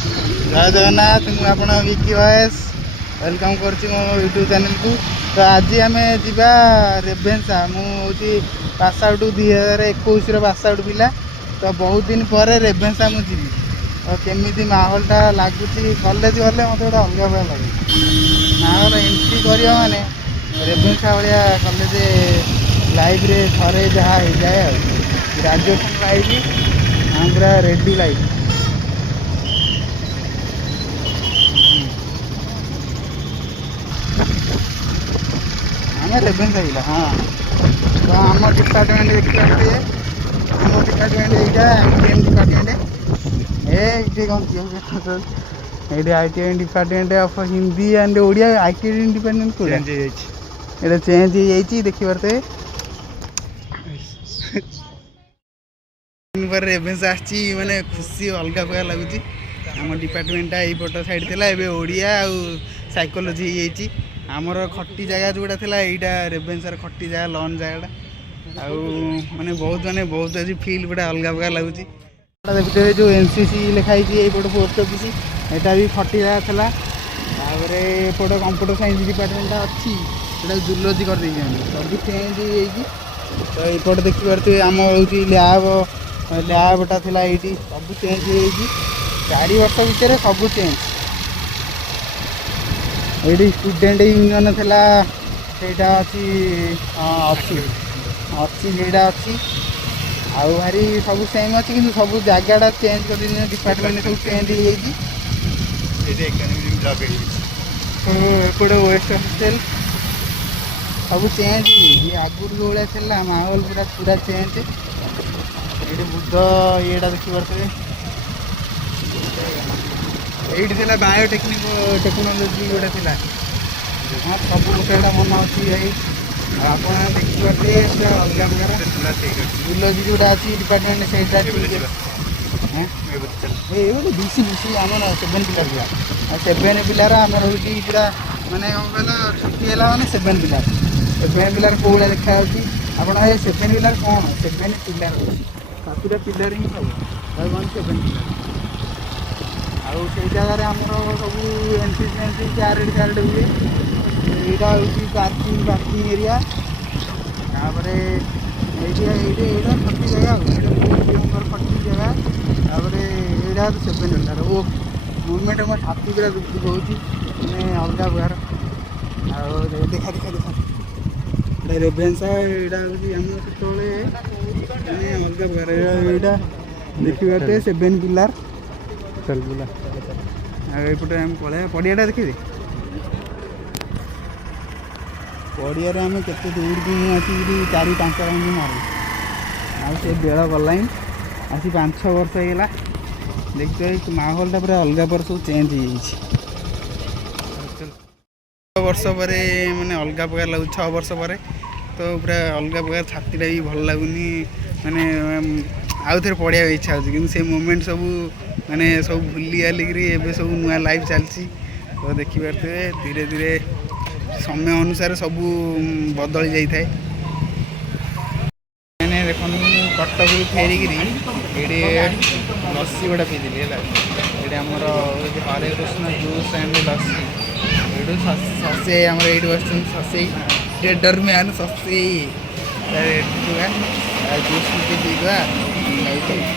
जय जगन्नाथ आपण Vicky voice welcome करछि मो यूट्यूब चैनल को। तो आज आम जा रेभेन्सा मुझे पास आउट 2021 पास आउट पिला। तो बहुत दिन पर रेभेन्सा मुझे तो केमी माहौलटा लगुच कॉलेज गले मत गोटे अलग अलग लगे माहौल एंट्री कर माने रेभेन्सा भाया कॉलेज लाइफ रे थे जहाँ हो जाए ग्रेजुएशन लाइफ हम पूरा रेडी लाइफ। आम रेभेन्सा पिला हाँ। तो आम डिपार्टमेंट देखिए आम डिपार्टमेंट यहाँ आईटीएम डिपार्टमेंट ये कौन ये ITM department of Hindi and Odia ITM department को ये चेंज हो देखी पारे पर रेभेन्सा आसी माने खुशी अलग प्रकार लगुच। आम डिपार्टमेंटा यहीपट साइड थी ओडिया आउ साइकोलोजी हो आमर खटी जगह जोड़ा था यहाँ रेभेन्सार खटी जगह लॉन जगह आउ माने बहुत आज फिल गोटे अलग प्रकार लगुच। देखते जो एनसीसी लिखाई यहीपट पोस्ट ऑफिस यहाँ भी खटी जगह था एपट कंप्यूटर साइंस डिपार्टमेंट अच्छी जूलॉजी कर सब चेंज हो। तो यपट देखिए आम हूँ लैबटा था ये सब चेंज हो 4 वर्ष भितर सब चेंज। ये स्टूडेंट यूनियन थी ସେଇଟା ଅଛି ସେଇଟା ଅଛି ଆଉ ଭାରି ସବୁ ସେମ୍ ଅଛି କିନ୍ତୁ ସବୁ ଜାଗାଟା ଚେଞ୍ଜ କରିଦେଇଛନ୍ତି डिपार्टमेंट सब चेंज हो एपटे वेस्ट हॉस्टल सब चेंज हो आगुरी जो भाया था माहौल पूरा चेंज। ये बुद्ध ये देखिए ये बायोटेक्निक टेक्नोलोजी गोटे थी हाँ सब गोटे बना आप देखिए अलग प्रकार जूलॉजी जोटा अच्छी डिपार्टमेंट से बीसी बीसी आम 7 पिला 7 पिलार आम रोटी पूरा मानने कौन कहला छुट्टी है मैंने 7 पिलार 7 पिलार कौ भाया देखा आप 7 पिलार कौन 7 पिलार 7टा पिलार ही सब 7 पिलार आउ से जगह आमर सब एंट्री फेंट्री प्यारेड फ्यारेड हुए यहाँ हूँ पार्किंग एरिया खटी जगह खटी जगह यहाँ 7 पिलार वो मुवमेंट मो छाती पूरा दुख होती मैंने अलग प्रकार देखा देखा देखा रेभेन्सा यहाँ हूँ आम अलग प्रकार यहाँ देखिए 7 पिलार चल बुला एपटे आम पलैया पड़ियाटा देखिए पड़िया आम के दौड़ की आसिक 4-5 राउंड मारू आ बेल गला आसी 5-6 वर्ष होगा देखते माहौलटा पूरा अलग पर सब चेंज हो वर्ष पर मैंने अलग प्रकार लगुच 6 वर्ष पर तो पूरा अलग प्रकार छातीटा भी भल लगुनि माने आउ थे पढ़िया इच्छा होची कि से मोमेंट सब माने सब भूली आलिकी एवं सब नुआ लाइफ चलती। तो देखिए धीरे धीरे समय अनुसार सब बदली जाए मैंने देखो कटक फेरिकी ये लस्सी गोटा पीदी ये आमर हरे कृष्ण जूस एंड लस्सी ये ससे आम ये बस ससे ट्रेडर मैन ससे जूस पीवा लस्सी